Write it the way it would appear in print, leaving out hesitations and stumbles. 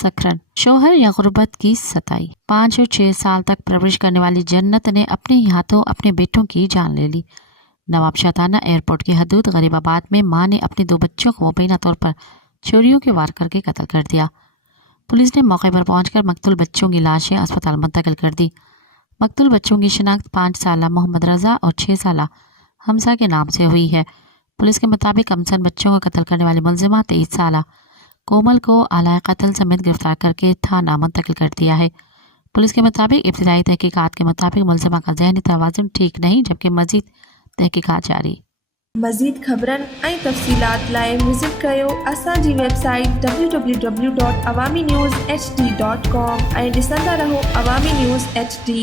सखरन, शोहर या गुर्बत की सताई। 5 और 6 साल तक परवरिश करने वाली जन्नत ने अपने ही हाथों अपने बेटों की जान ले ली। नवाबशाह थाना एयरपोर्ट की हदूद गरीबाबाद में मां ने अपने 2 बच्चों को मुबैना तौर पर छुरियों के वार करके कत्ल कर दिया। पुलिस ने मौके पर पहुंचकर मकतूल बच्चों की लाशें अस्पताल मुंतकिल कर दी। मकतूल बच्चों की शिनाख्त 5 साला मोहम्मद रजा और 6 साला हमजा के नाम से हुई है। पुलिस के मुताबिक हमसन बच्चों को कत्ल करने वाली मुलजिमा 23 साला कोमल को आला कत्ल समेत गिरफ्तार करके थाना मुंतकिल कर दिया है। पुलिस के मुताबिक इब्तिदाई तहकीकात के मुताबिक मुलजिमा का ज़हनी तवाज़ुन ठीक नहीं, जबकि मज़ीद तहकीकात जारी। मज़ीद ख़बरन ऐं तफ़सीलात लाइ विज़िट कयो असांजी वेबसाइट www.awamiNewsHD.com ऐं ॾिसंदा रहो अवामी न्यूज़ HD।